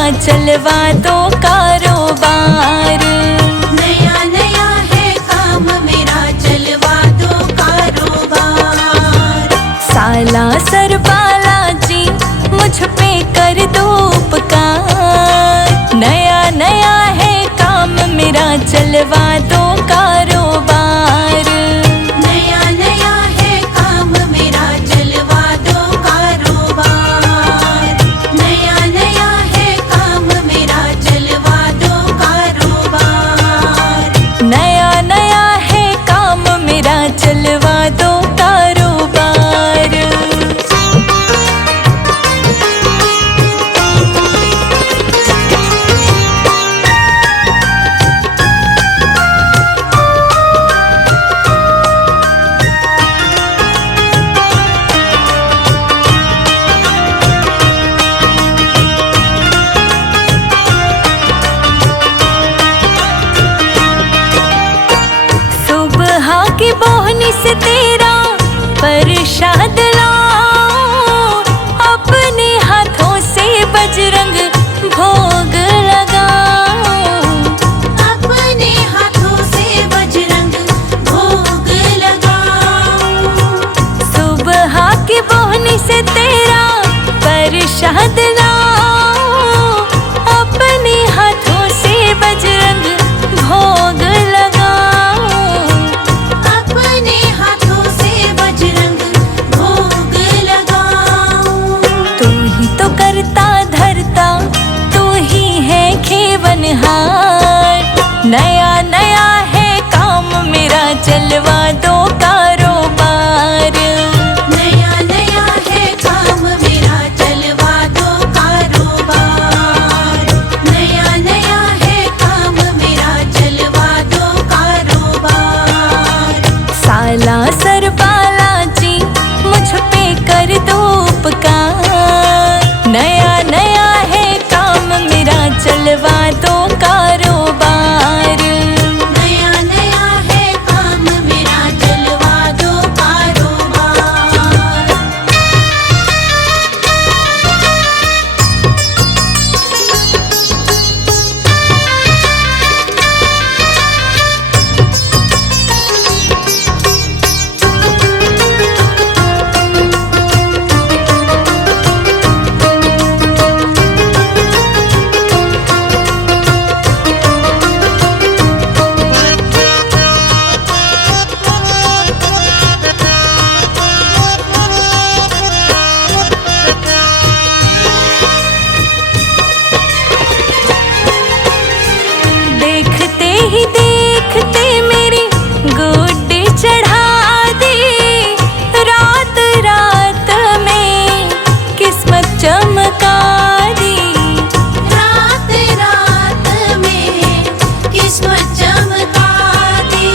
मेरा चलवा दो कारोबार। नया नया है काम मेरा, चलवा दो कारोबार। साला सरबाला जी मुझ पे कर दो उपकार। नया नया है काम मेरा, चलवा दो कारोबार। नया नया है काम मेरा, चलवा दो कारोबार। नया नया है काम मेरा, चलवा दो कारोबार। नया नया है काम मेरा, चलवा दो कारोबार। सुबह की बोहनी से तेरा प्रसाद लाओ, अपने हाथों से बजरंग भोग लगाओ। अपने हाथों से बजरंग भोग लगाओ। सुबह की बोहनी से तेरा प्रसाद लाओ, अपने हाथों से बजरंग भोग लगाओ। अपने हाथों से बजरंग भोग लगाओ। तू ही तो करता धरता, तू ही है खेवनहार। नया नया है काम मेरा, चलवा दो कारोबार। नया नया है काम मेरा, चलवा दो कारोबार। नया नया है काम मेरा, चलवा दो कारोबार। साला सरबाला जी मुझ पे कर दो उपकार। नया नया है काम मेरा, चलवा दो कारोबार। नया नया है काम मेरा, चलवा दो कारोबार। देखते ही देखते मेरी गुड्डी चढ़ा दी, रात रात में किस्मत चमका दी। रात रात में किस्मत चमका दी।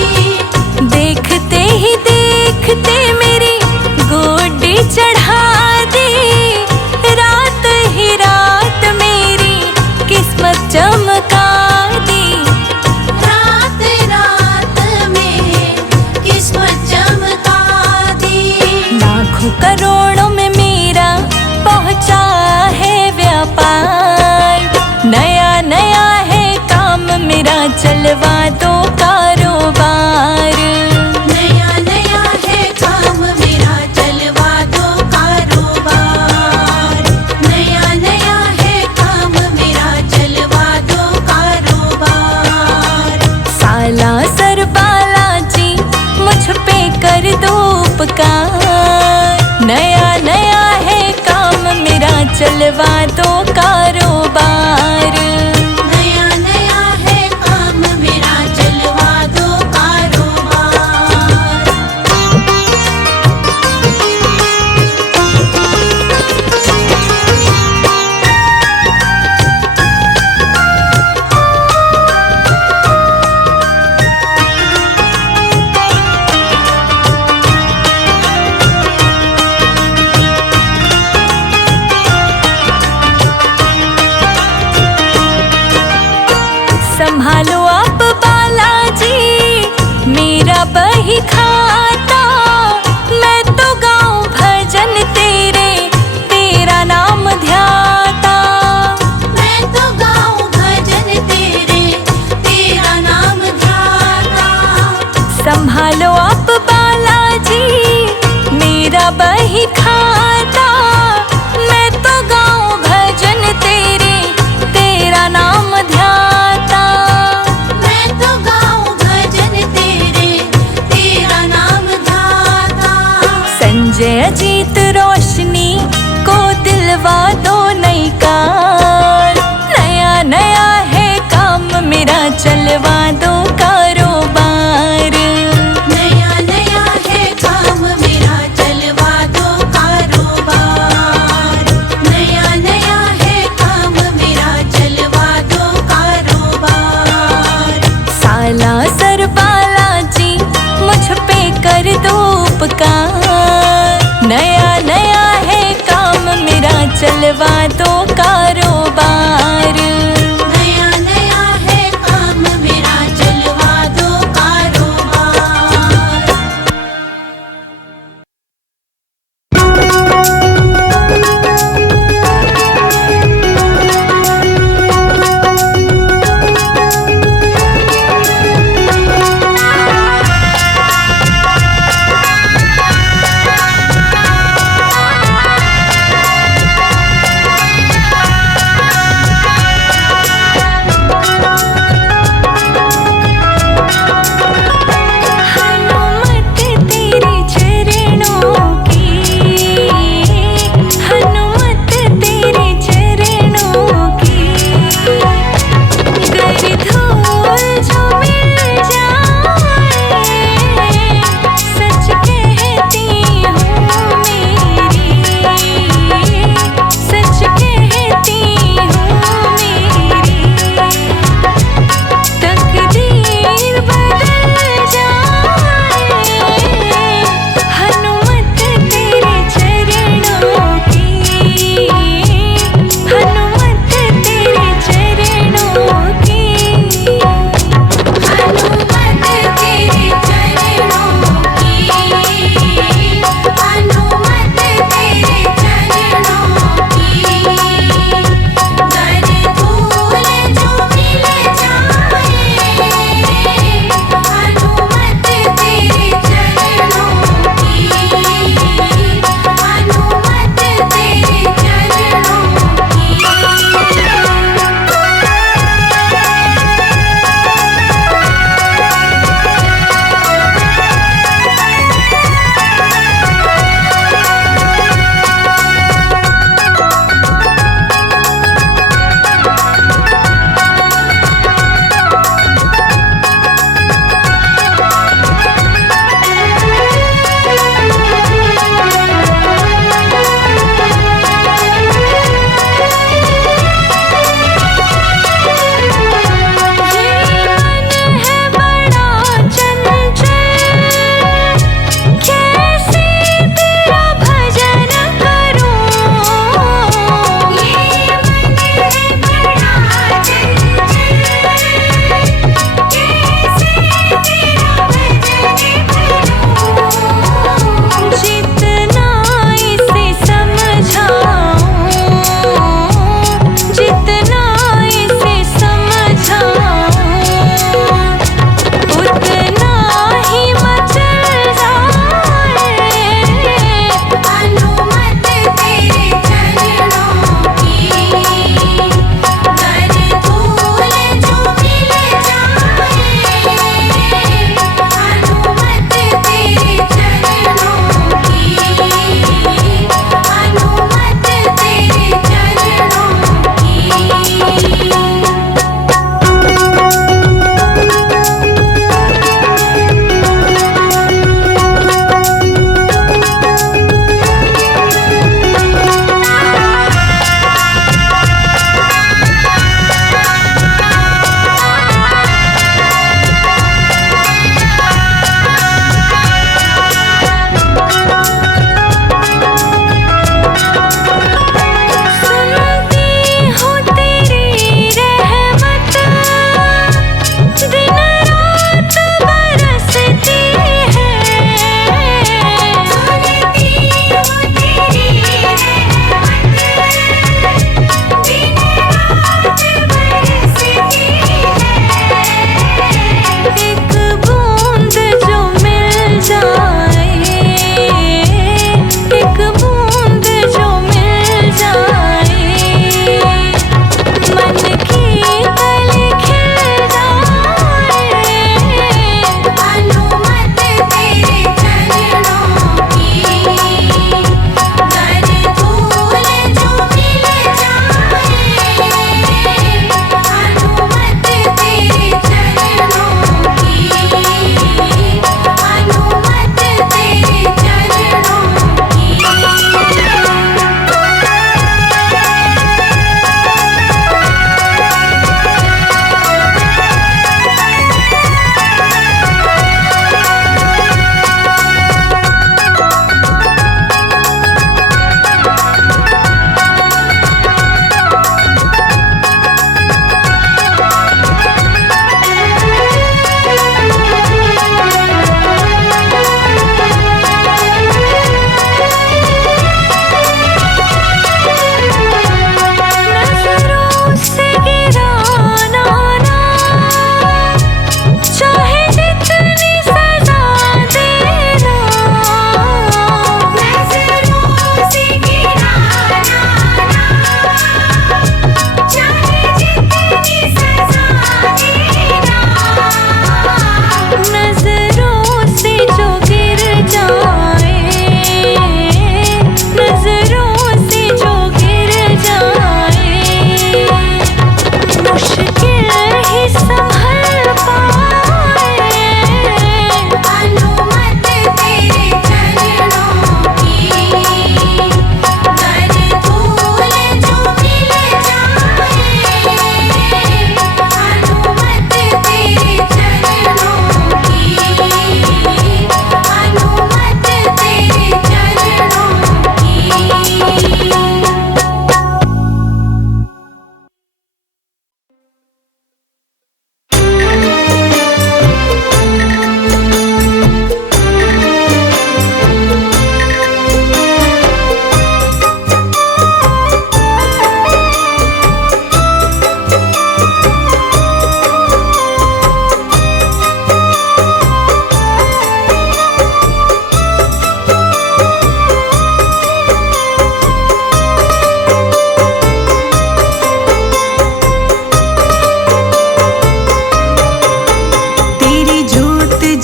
देखते ही देखते मेरी गुड्डी चढ़ा दी, रात ही रात मेरी किस्मत चमका दी। रात रात में किस्मत चमका दी। लाखों करोड़ों में मेरा पहुंचा है व्यापार। नया नया है काम मेरा, चलवा दो कारोबार। नया नया है काम मेरा, चलवा दो कारोबार। नया नया है काम मेरा, चलवा दो कारोबार। साला सरबाला जी मुझ पे कर दो उपकार। नया नया है काम मेरा, चलवा दो कारोबार। नया नया है काम मेरा, चलवा दो कारोबार। संभालो आप बालाजी मेरा बही खाता, मैं तो गाऊं भजन तेरे, तेरा नाम ध्याता। मैं तो मेरा चलवा दो कारोबार। नया नया है काम मेरा चलवा दो कारोबार। नया नया है काम मेरा चलवा दो कारोबार। साला सरबाला जी मुझ पे कर दो उपकार। नया नया है काम मेरा चलवा दो कारोबार। नया नया है काम मेरा चलवा दो कारोबार।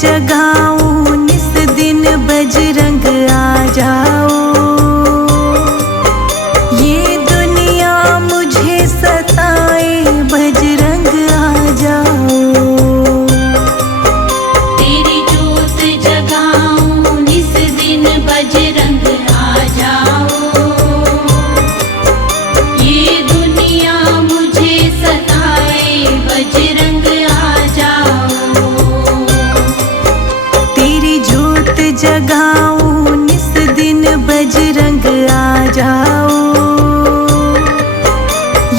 जगाऊं निस दिन बजरंग आ जाओ। ये दुनिया मुझे सताए बजरंग आ जाओ। तेरी जोत जगाऊं निस दिन बजरंग आ जाओ। ये दुनिया मुझे सताए बजरंग आ जाओ। तेरी जोत जगाऊं निस दिन बजरंग आ जाओ।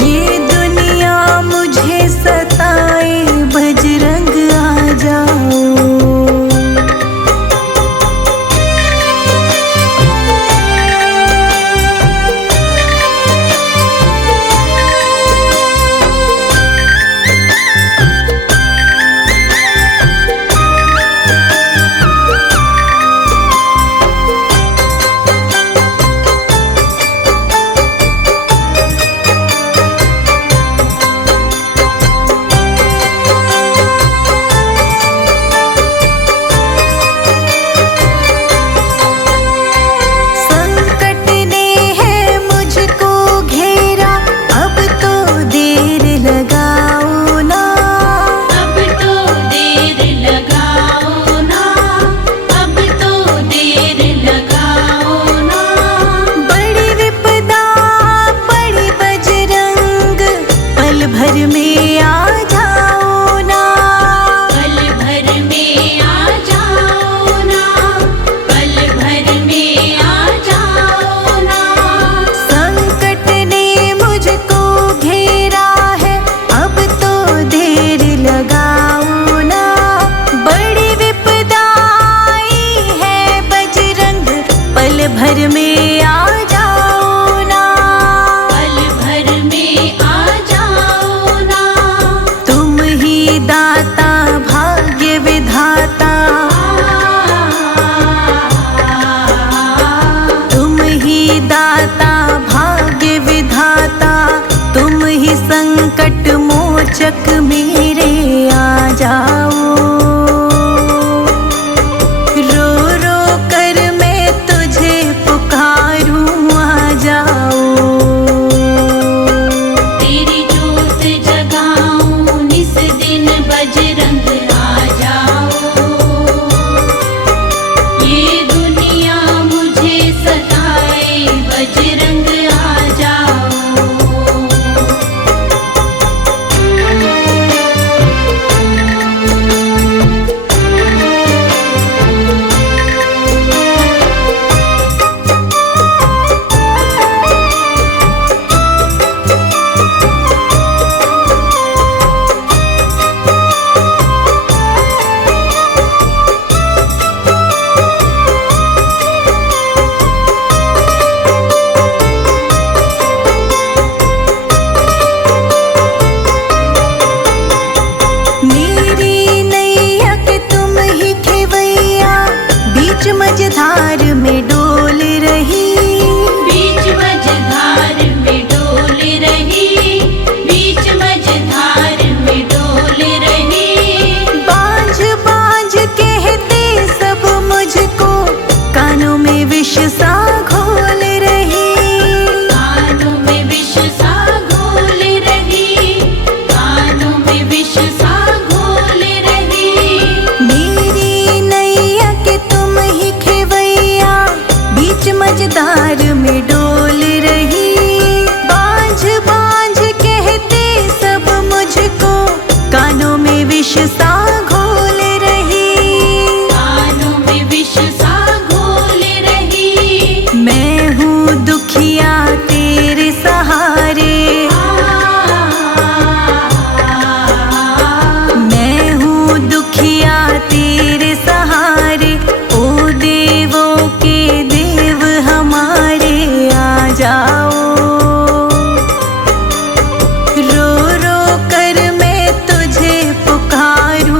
ये दुनिया मुझे सताए बजरंग आ जाओ। भर में आ जाओ ना, पल भर में आ जाओ ना। तुम ही दाता भाग्य विधाता, तुम ही दाता भाग्य विधाता, तुम ही संकट मोचक मेरे आ जाओ। मझधार में डोल रही, बीच मझधार में डोल रही, बीच मझधार में डोल रही। बांझ बांझ कहते सब मुझको, कानों में विष सा घोल रही, कानों में विष सा घोल रही, कानों में विष सा घोल रही। मेरी नैया के तुम ही खेवैया, बीच मझधार में डोल रही। बांझ बांझ कहते सब मुझको, कानों में विष सा घोल रही, कानों में विष सा घोल रही। मैं हूँ दुखिया तेरे सहारे, मैं हूँ दुखिया तेरे सहारे। ओ देवों के देव हमारे आ जाओ। रो रो कर मैं तुझे पुकारूं,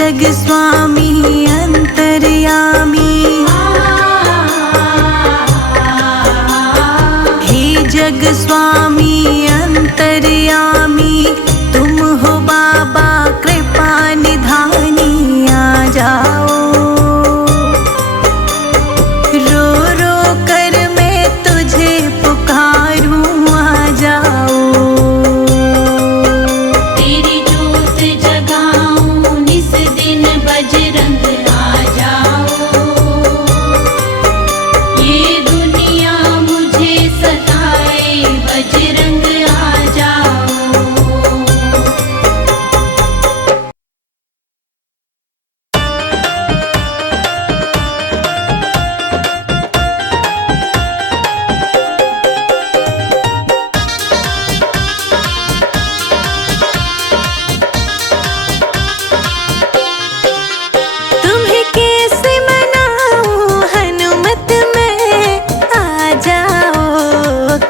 जग स्वामी अंतर्यामी, हे जग स्वामी अंतर्यामी, तुम हो बाबा कृपा निधानी। आ जाओ रो रो कर मैं तुझे पुकारूं, आ जाओ तेरी जोत जगाऊं निस दिन बजरंग आ जाओ। ये दुनिया मुझे सताए बजरंग आ जाओ। तुम्हें कैसे मनाऊं हनुमत में, आ जाओ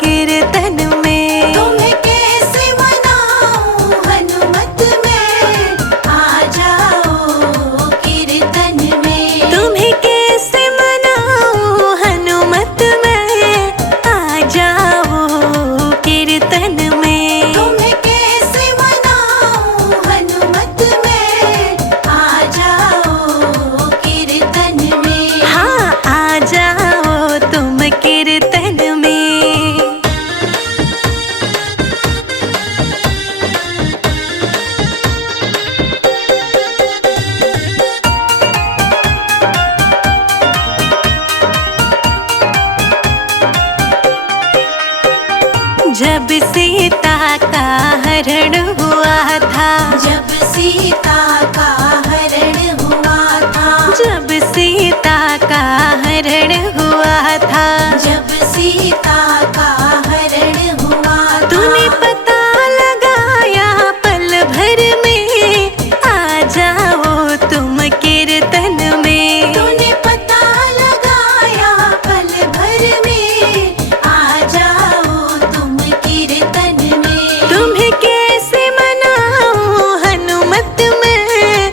कीर्तन में। तुम्हें कैसे मनाऊं हनुमत में, आ जाओ कीर्तन में। तुम्हें कैसे मनाऊं हनुमत में, आ जाओ कीर्तन में। तुम्हें कैसे मनाऊं हनुमत में, आ जाओ कीर्तन में। हाँ आ जाओ तुम कीर्तन में। जब सीता का हरण हुआ था, जब सीता का हरण हुआ था, जब सीता का हरण हुआ था, जब सीता का हरण हुआ था। तूने पता लगाया पल भर में, आ जाओ तुम कीर्तन में। तूने पता लगाया पल भर में, आ जाओ तुम कीर्तन में। तुम्हें कैसे मनाऊं हनुमत में,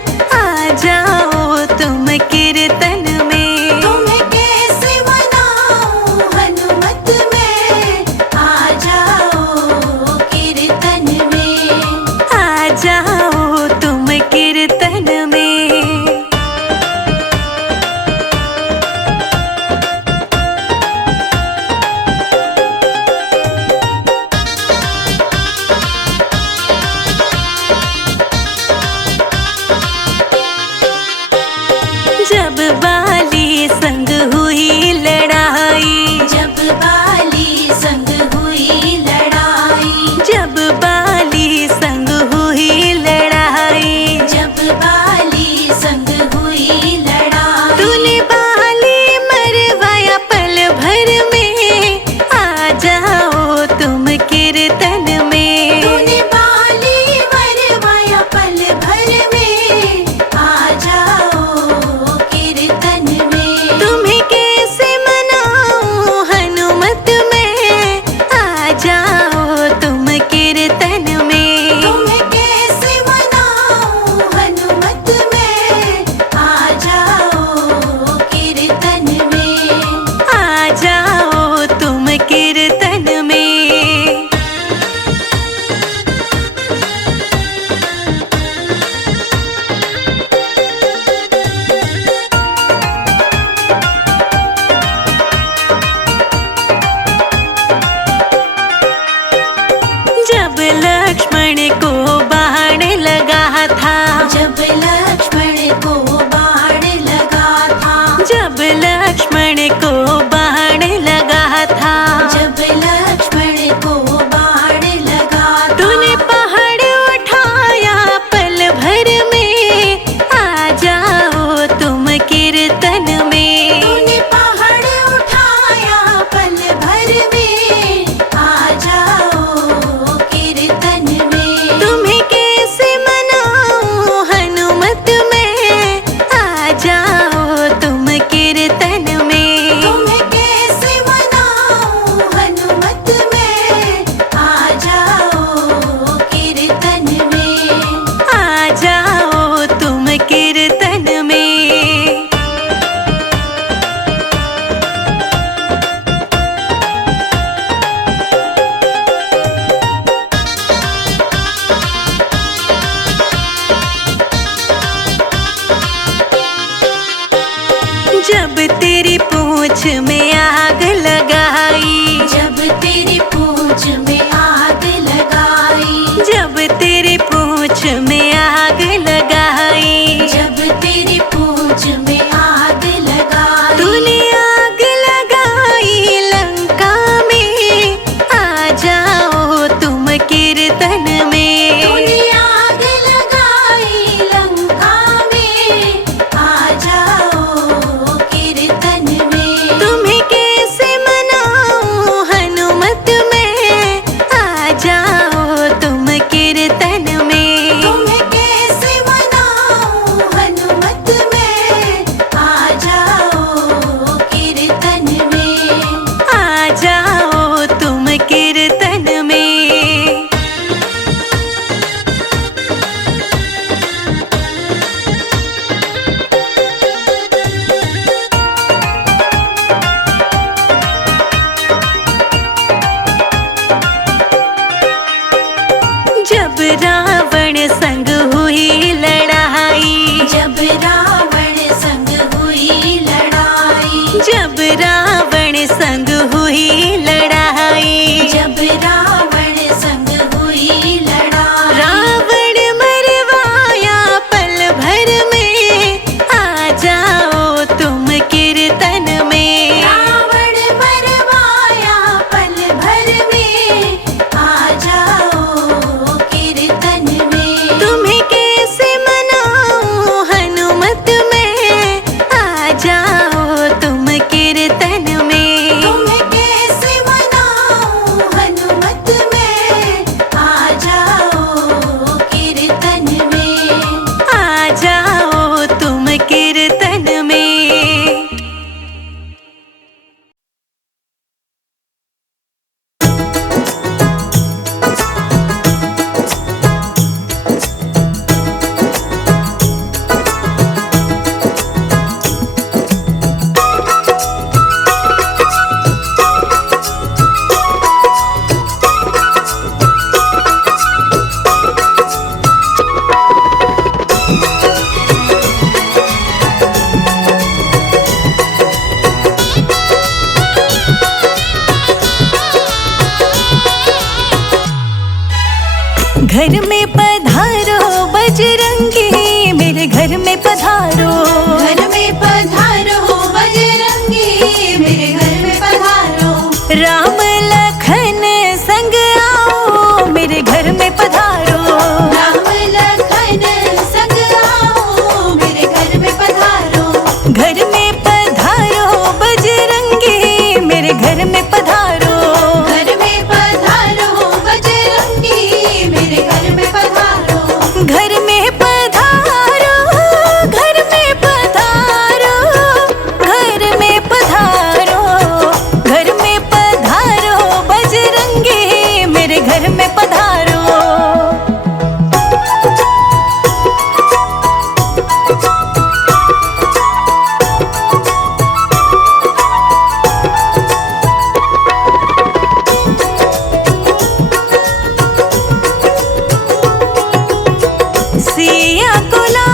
गुलाब